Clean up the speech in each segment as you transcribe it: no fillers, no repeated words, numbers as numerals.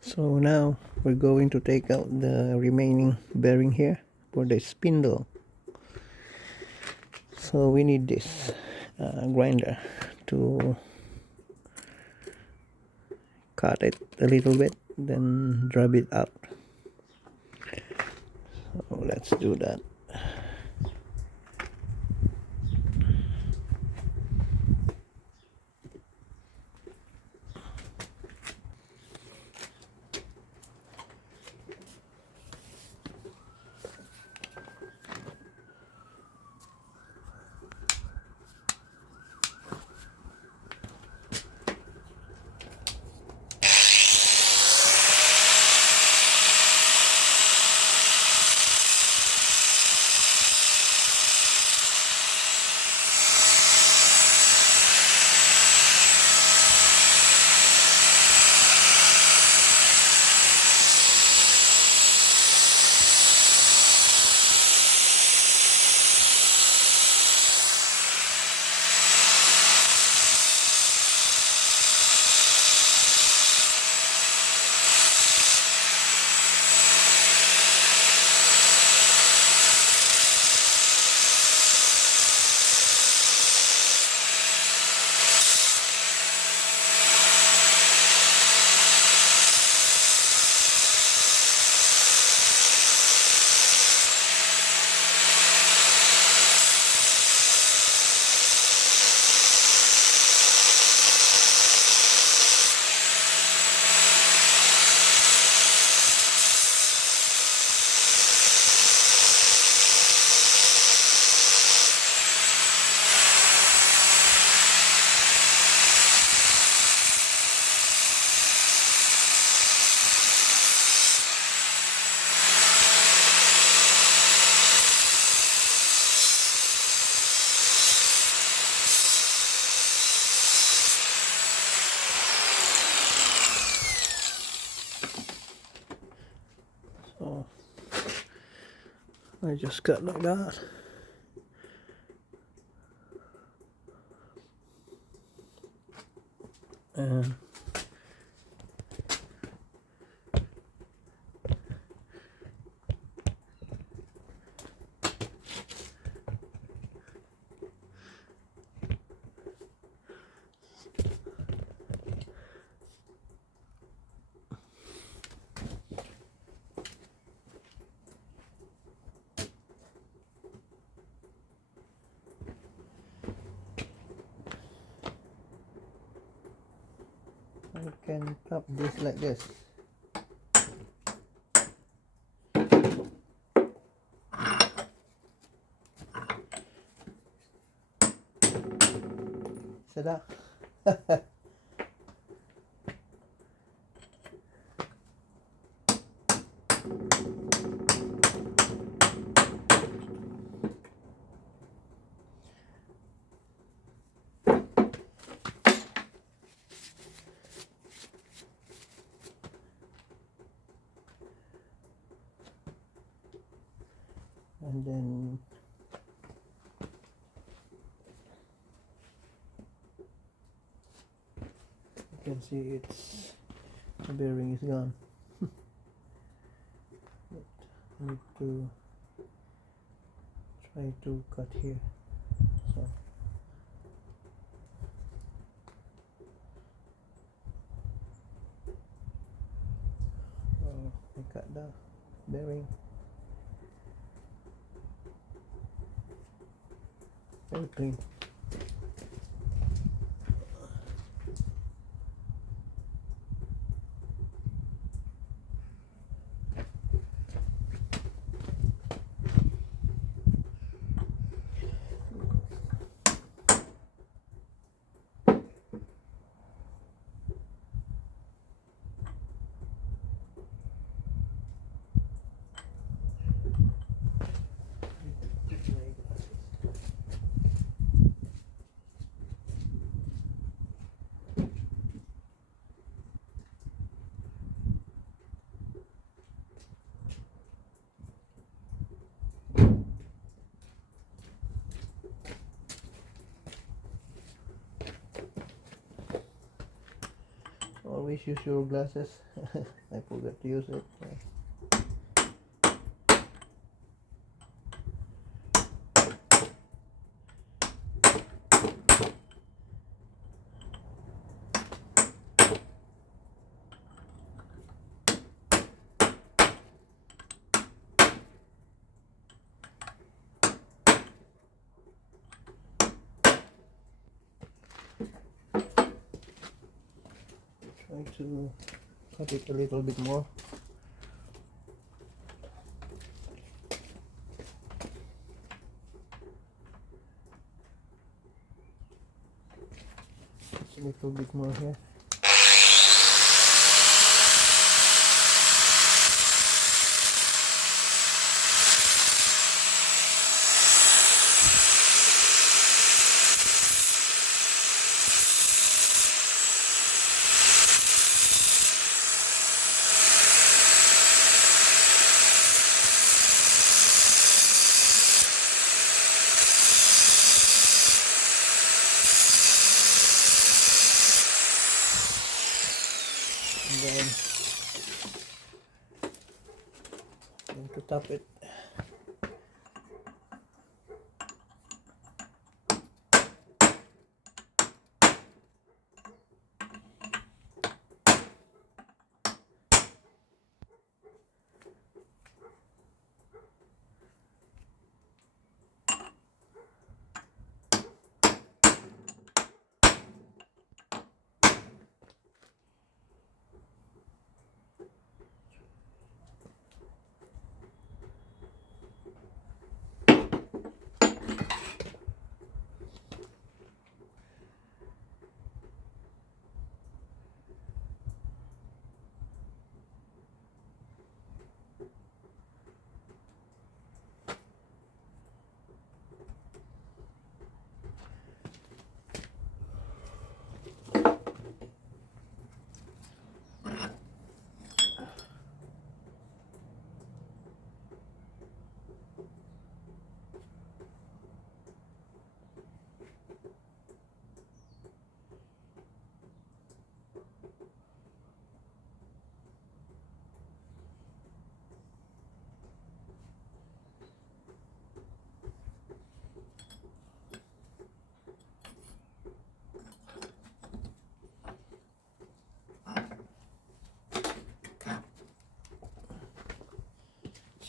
So now we're going to take out the remaining bearing here for the spindle. So we need this grinder to cut it a little bit, then drop it out. So let's do that. So I just cut like that. And I can tap this like this. Sedap. And then you can see the bearing is gone. But I need to try to cut here. So I cut the bearing. Very clean. Always use your glasses. I forgot to use it. Try to cut it a little bit more. A little bit more here. And then going to tap it.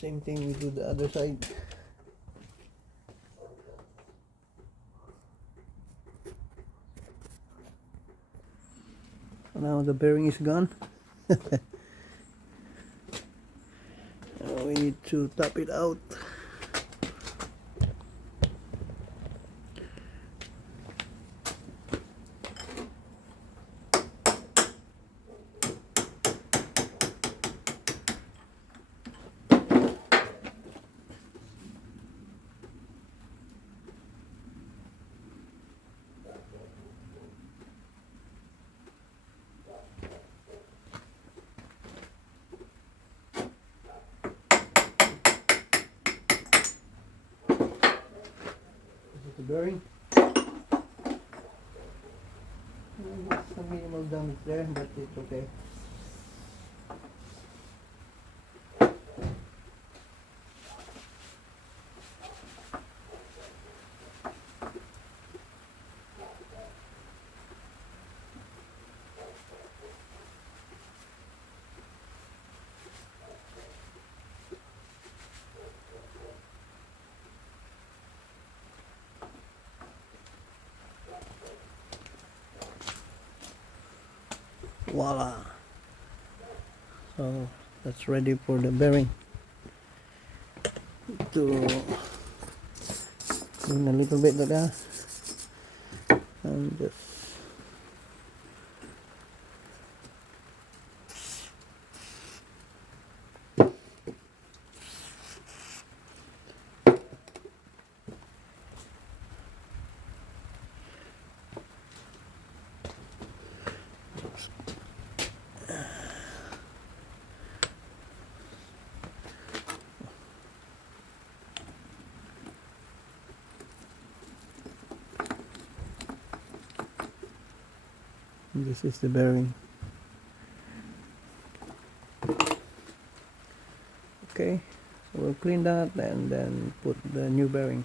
Same thing we do the other side. Now the bearing is gone. Now we need to tap it out. The bearing. Some minimal damage there, but it's okay. Voila! So that's ready for the bearing to clean a little bit there and just this is the bearing. Okay, we'll clean that and then put the new bearing.